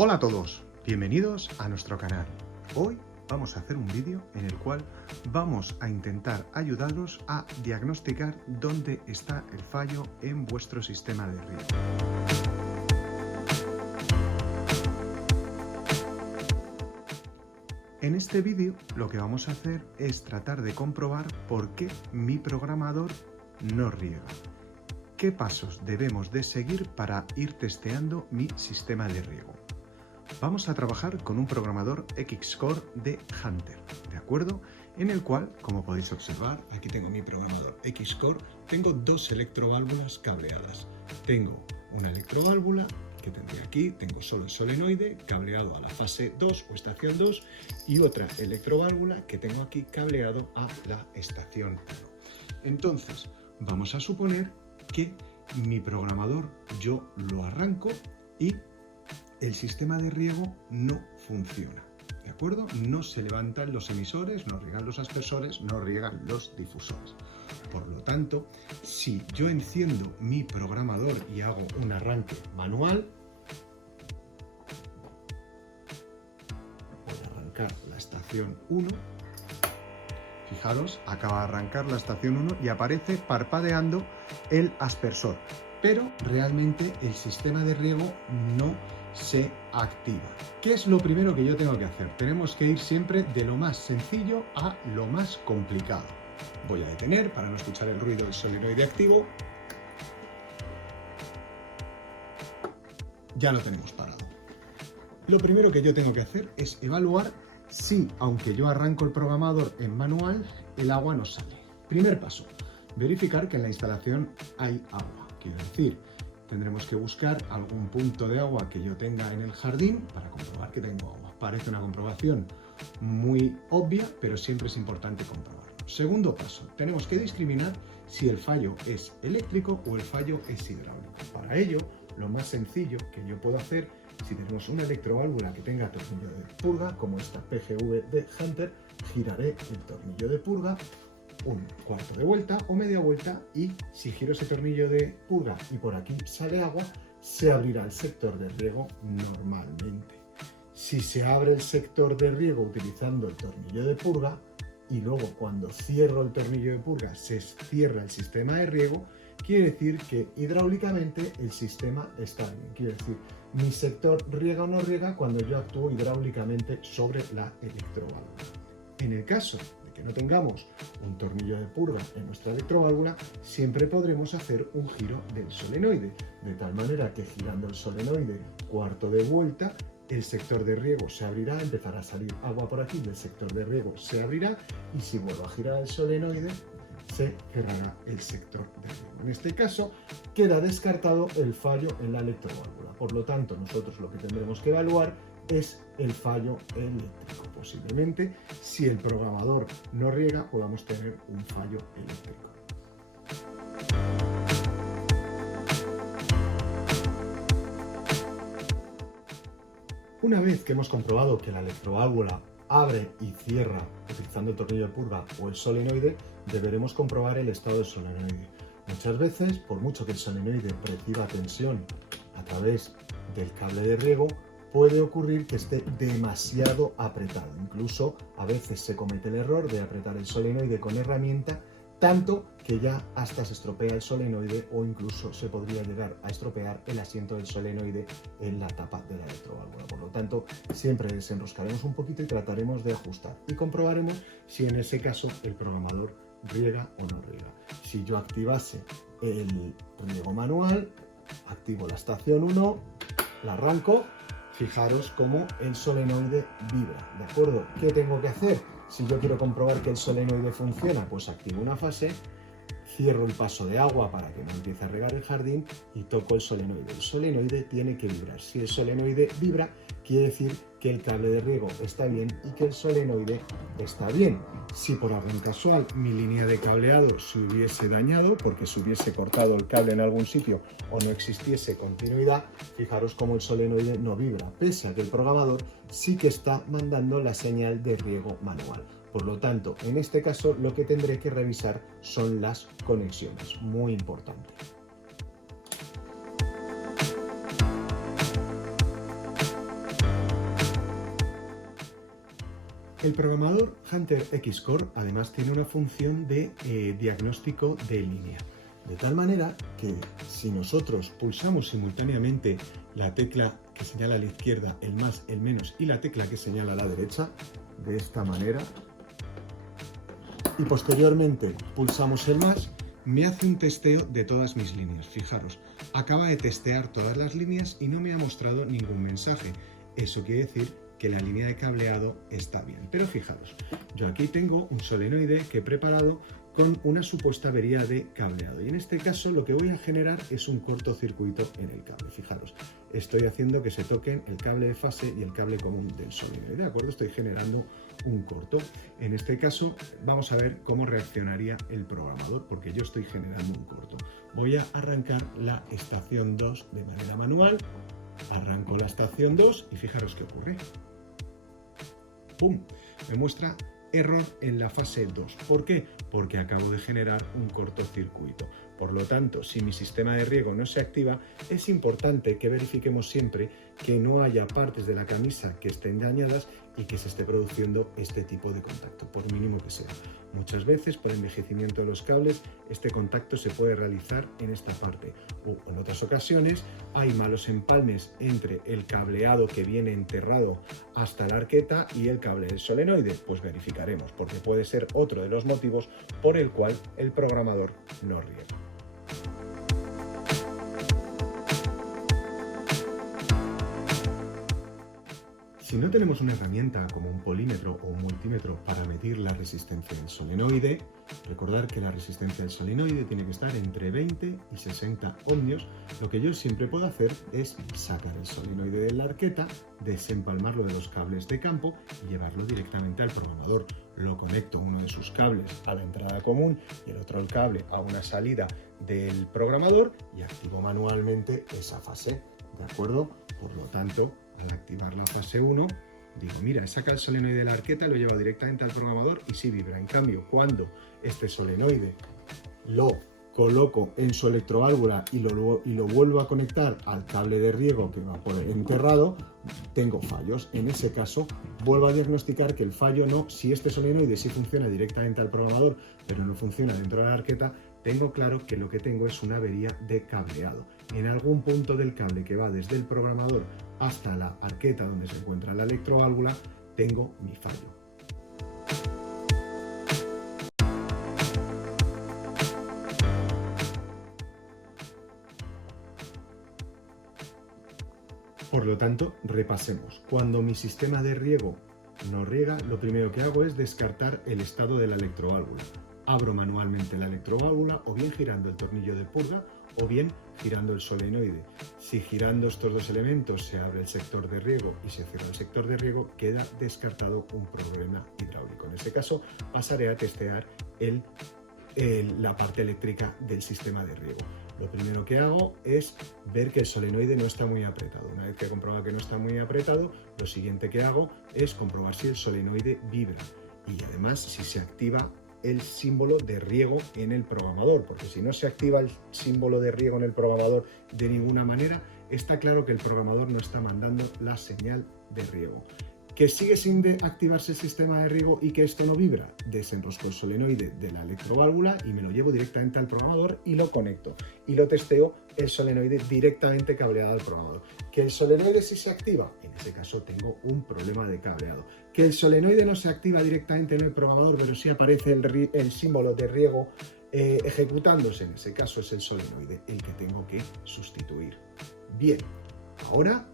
Hola a todos, bienvenidos a nuestro canal. Hoy vamos a hacer un vídeo en el cual vamos a intentar ayudaros a diagnosticar dónde está el fallo en vuestro sistema de riego. En este vídeo lo que vamos a hacer es tratar de comprobar por qué mi programador no riega. ¿Qué pasos debemos de seguir para ir testeando mi sistema de riego? Vamos a trabajar con un programador Xcore de Hunter, ¿de acuerdo? En el cual, como podéis observar, aquí tengo mi programador Xcore, tengo dos electroválvulas cableadas. Tengo una electroválvula que tendré aquí, tengo solo el solenoide cableado a la fase 2 o estación 2 y otra electroválvula que tengo aquí cableado a la estación 1. Entonces, vamos a suponer que mi programador yo lo arranco y el sistema de riego no funciona, ¿de acuerdo? No se levantan los emisores, no riegan los aspersores, no riegan los difusores. Por lo tanto, si yo enciendo mi programador y hago un arranque manual, voy a arrancar la estación 1, fijaros, acaba de arrancar la estación 1 y aparece parpadeando el aspersor, pero realmente el sistema de riego no se activa. ¿Qué es lo primero que yo tengo que hacer? Tenemos que ir siempre de lo más sencillo a lo más complicado. Voy a detener para no escuchar el ruido del solenoide activo. Ya lo tenemos parado. Lo primero que yo tengo que hacer es evaluar si, aunque yo arranco el programador en manual, el agua no sale. Primer paso, verificar que en la instalación hay agua. Quiero decir, tendremos que buscar algún punto de agua que yo tenga en el jardín para comprobar que tengo agua. Parece una comprobación muy obvia, pero siempre es importante comprobarlo. Segundo paso, tenemos que discriminar si el fallo es eléctrico o el fallo es hidráulico. Para ello, lo más sencillo que yo puedo hacer, si tenemos una electroválvula que tenga tornillo de purga, como esta PGV de Hunter, giraré el tornillo de purga un cuarto de vuelta o media vuelta y si giro ese tornillo de purga y por aquí sale agua, se abrirá el sector de riego normalmente. Si se abre el sector de riego utilizando el tornillo de purga y luego cuando cierro el tornillo de purga se cierra el sistema de riego, quiere decir que hidráulicamente el sistema está bien. Quiere decir, mi sector riega o no riega cuando yo actúo hidráulicamente sobre la electroválvula. En el caso que no tengamos un tornillo de purga en nuestra electroválvula, siempre podremos hacer un giro del solenoide, de tal manera que girando el solenoide cuarto de vuelta, el sector de riego se abrirá, empezará a salir agua por aquí, del sector de riego se abrirá y si vuelvo a girar el solenoide, se cerrará el sector de riego. En este caso, queda descartado el fallo en la electroválvula. Por lo tanto, nosotros lo que tendremos que evaluar es el fallo eléctrico. Posiblemente, si el programador no riega, podamos tener un fallo eléctrico. Una vez que hemos comprobado que la electroválvula abre y cierra utilizando el tornillo de purga o el solenoide, deberemos comprobar el estado del solenoide. Muchas veces, por mucho que el solenoide reciba tensión a través del cable de riego, puede ocurrir que esté demasiado apretado. Incluso a veces se comete el error de apretar el solenoide con herramienta, tanto que ya hasta se estropea el solenoide o incluso se podría llegar a estropear el asiento del solenoide en la tapa de la electroválvula. Por lo tanto, siempre desenroscaremos un poquito y trataremos de ajustar y comprobaremos si en ese caso el programador riega o no riega. Si yo activase el riego manual, activo la estación 1, la arranco. Fijaros cómo el solenoide vibra, ¿de acuerdo? ¿Qué tengo que hacer? Si yo quiero comprobar que el solenoide funciona, pues activo una fase, cierro el paso de agua para que no empiece a regar el jardín y toco el solenoide. El solenoide tiene que vibrar. Si el solenoide vibra, quiere decir que el cable de riego está bien y que el solenoide está bien. Si por algún casual mi línea de cableado se hubiese dañado porque se hubiese cortado el cable en algún sitio o no existiese continuidad, fijaros cómo el solenoide no vibra, pese a que el programador sí que está mandando la señal de riego manual. Por lo tanto, en este caso lo que tendré que revisar son las conexiones, muy importante. El programador Hunter Xcore además tiene una función de diagnóstico de línea, de tal manera que si nosotros pulsamos simultáneamente la tecla que señala a la izquierda, el más, el menos y la tecla que señala a la derecha, de esta manera, y posteriormente pulsamos el más, me hace un testeo de todas mis líneas. Fijaros, acaba de testear todas las líneas y no me ha mostrado ningún mensaje. Eso quiere decir que la línea de cableado está bien. Pero fijaros, yo aquí tengo un solenoide que he preparado con una supuesta avería de cableado. Y en este caso lo que voy a generar es un cortocircuito en el cable. Fijaros, estoy haciendo que se toquen el cable de fase y el cable común del solenoide. ¿De acuerdo? Estoy generando un corto. En este caso vamos a ver cómo reaccionaría el programador, porque yo estoy generando un corto. Voy a arrancar la estación 2 de manera manual. Arranco la estación 2 y fijaros qué ocurre. ¡Pum! Me muestra error en la fase 2. ¿Por qué? Porque acabo de generar un cortocircuito. Por lo tanto, si mi sistema de riego no se activa, es importante que verifiquemos siempre que no haya partes de la camisa que estén dañadas y que se esté produciendo este tipo de contacto, por mínimo que sea. Muchas veces, por envejecimiento de los cables, este contacto se puede realizar en esta parte. O en otras ocasiones, hay malos empalmes entre el cableado que viene enterrado hasta la arqueta y el cable del solenoide. Pues verificaremos, porque puede ser otro de los motivos por el cual el programador no riega. Si no tenemos una herramienta como un polímetro o un multímetro para medir la resistencia del solenoide, recordar que la resistencia del solenoide tiene que estar entre 20 y 60 ohmios. Lo que yo siempre puedo hacer es sacar el solenoide de la arqueta, desempalmarlo de los cables de campo y llevarlo directamente al programador. Lo conecto uno de sus cables a la entrada común y el otro el cable a una salida del programador y activo manualmente esa fase. ¿De acuerdo? Por lo tanto, al activar la fase 1, digo, mira, saca el solenoide de la arqueta, lo lleva directamente al programador y sí vibra. En cambio, cuando este solenoide lo coloco en su electroválvula y lo vuelvo a conectar al cable de riego que va por enterrado, tengo fallos. En ese caso, vuelvo a diagnosticar que el fallo no, si este solenoide sí funciona directamente al programador, pero no funciona dentro de la arqueta, tengo claro que lo que tengo es una avería de cableado. En algún punto del cable que va desde el programador hasta la arqueta donde se encuentra la electroválvula, tengo mi fallo. Por lo tanto, repasemos. Cuando mi sistema de riego no riega, lo primero que hago es descartar el estado de la electroválvula. Abro manualmente la electroválvula o bien girando el tornillo de purga o bien girando el solenoide. Si girando estos dos elementos se abre el sector de riego y se cierra el sector de riego, queda descartado un problema hidráulico. En ese caso pasaré a testear la parte eléctrica del sistema de riego. Lo primero que hago es ver que el solenoide no está muy apretado. Una vez que he comprobado que no está muy apretado, lo siguiente que hago es comprobar si el solenoide vibra y además si se activa el símbolo de riego en el programador, porque si no se activa el símbolo de riego en el programador de ninguna manera, está claro que el programador no está mandando la señal de riego. ¿Que sigue sin activarse el sistema de riego y que esto no vibra? Desenrosco el solenoide de la electroválvula y me lo llevo directamente al programador y lo conecto. Y lo testeo el solenoide directamente cableado al programador. ¿Que el solenoide sí se activa? En ese caso tengo un problema de cableado. ¿Que el solenoide no se activa directamente en el programador, pero sí aparece el símbolo de riego ejecutándose? En ese caso es el solenoide el que tengo que sustituir. Bien, ahora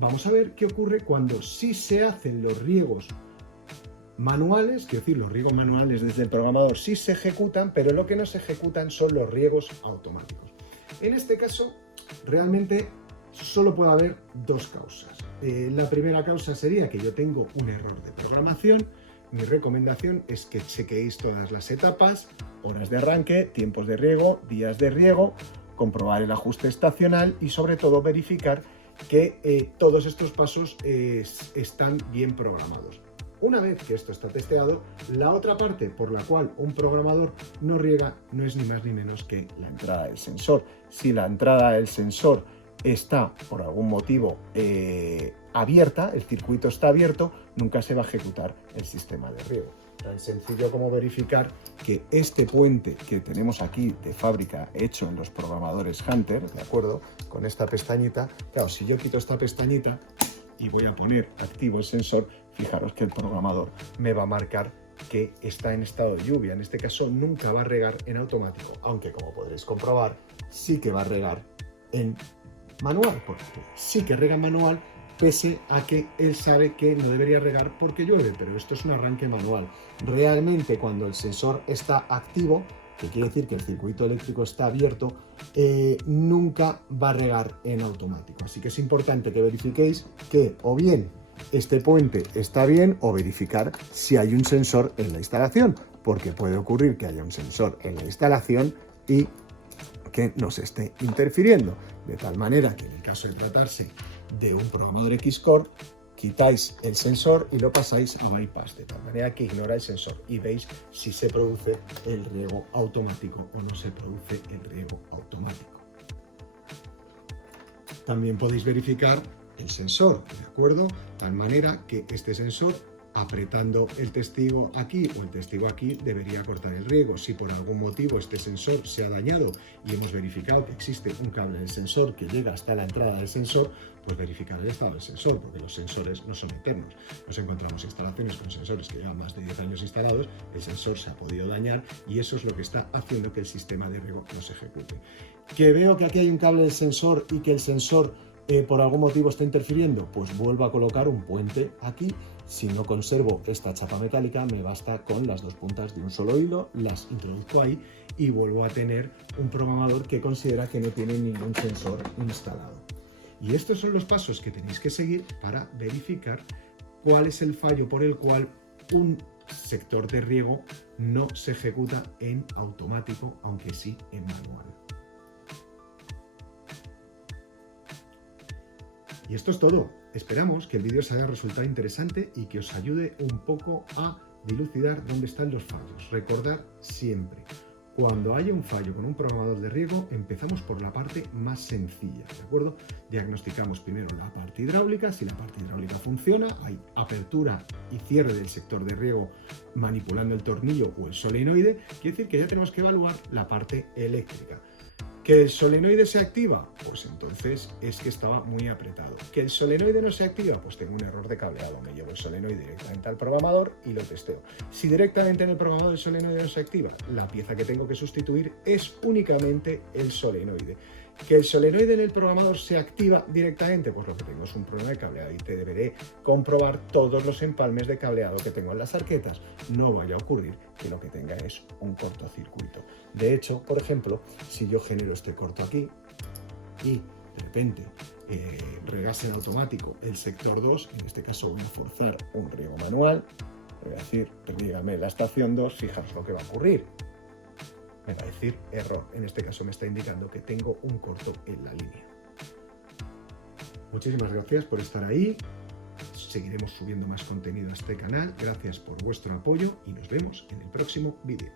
vamos a ver qué ocurre cuando sí se hacen los riegos manuales, quiero decir, los riegos manuales desde el programador sí se ejecutan, pero lo que no se ejecutan son los riegos automáticos. En este caso, realmente solo puede haber dos causas. La primera causa sería que yo tengo un error de programación. Mi recomendación es que chequeéis todas las etapas, horas de arranque, tiempos de riego, días de riego, comprobar el ajuste estacional y sobre todo verificar que todos estos pasos están bien programados. Una vez que esto está testeado, la otra parte por la cual un programador no riega no es ni más ni menos que la entrada del sensor. Si la entrada del sensor está por algún motivo abierta, el circuito está abierto, nunca se va a ejecutar el sistema de riego. Tan sencillo como verificar que este puente que tenemos aquí de fábrica hecho en los programadores Hunter, ¿de acuerdo? Con esta pestañita, claro, si yo quito esta pestañita y voy a poner activo el sensor, fijaros que el programador me va a marcar que está en estado de lluvia. En este caso nunca va a regar en automático, aunque como podréis comprobar, sí que va a regar en manual, porque sí que rega en manual, pese a que él sabe que no debería regar porque llueve, pero esto es un arranque manual. Realmente cuando el sensor está activo, que quiere decir que el circuito eléctrico está abierto, nunca va a regar en automático. Así que es importante que verifiquéis que o bien este puente está bien o verificar si hay un sensor en la instalación, porque puede ocurrir que haya un sensor en la instalación y que nos esté interfiriendo, de tal manera que en el caso de tratarse de un programador Xcore, quitáis el sensor y lo pasáis a bypass, de tal manera que ignora el sensor y veis si se produce el riego automático o no se produce el riego automático. También podéis verificar el sensor, ¿de acuerdo? De tal manera que este sensor, apretando el testigo aquí o el testigo aquí, debería cortar el riego. Si por algún motivo este sensor se ha dañado y hemos verificado que existe un cable del sensor que llega hasta la entrada del sensor, pues verificar el estado del sensor, porque los sensores no son eternos. Nos encontramos instalaciones con sensores que llevan más de 10 años instalados, el sensor se ha podido dañar y eso es lo que está haciendo que el sistema de riego no se ejecute. ¿Que veo que aquí hay un cable del sensor y que el sensor por algún motivo está interfiriendo? Pues vuelvo a colocar un puente aquí. Si no conservo esta chapa metálica, me basta con las dos puntas de un solo hilo, las introduzco ahí y vuelvo a tener un programador que considera que no tiene ningún sensor instalado. Y estos son los pasos que tenéis que seguir para verificar cuál es el fallo por el cual un sector de riego no se ejecuta en automático, aunque sí en manual. Y esto es todo. Esperamos que el vídeo os haya resultado interesante y que os ayude un poco a dilucidar dónde están los fallos. Recordad siempre, cuando haya un fallo con un programador de riego, empezamos por la parte más sencilla, ¿de acuerdo? Diagnosticamos primero la parte hidráulica. Si la parte hidráulica funciona, hay apertura y cierre del sector de riego manipulando el tornillo o el solenoide, quiere decir que ya tenemos que evaluar la parte eléctrica. ¿Que el solenoide se activa? Pues entonces es que estaba muy apretado. ¿Que el solenoide no se activa? Pues tengo un error de cableado. Me llevo el solenoide directamente al programador y lo testeo. Si directamente en el programador el solenoide no se activa, la pieza que tengo que sustituir es únicamente el solenoide. ¿Que el solenoide en el programador se activa directamente? Pues lo que tengo es un problema de cableado y te deberé comprobar todos los empalmes de cableado que tengo en las arquetas. No vaya a ocurrir que lo que tenga es un cortocircuito. De hecho, por ejemplo, si yo genero este corto aquí y de repente regase en automático el sector 2, en este caso voy a forzar un riego manual, voy a decir, rígame la estación 2, fijaros lo que va a ocurrir. Me va a decir error. En este caso me está indicando que tengo un corto en la línea. Muchísimas gracias por estar ahí. Seguiremos subiendo más contenido a este canal. Gracias por vuestro apoyo y nos vemos en el próximo vídeo.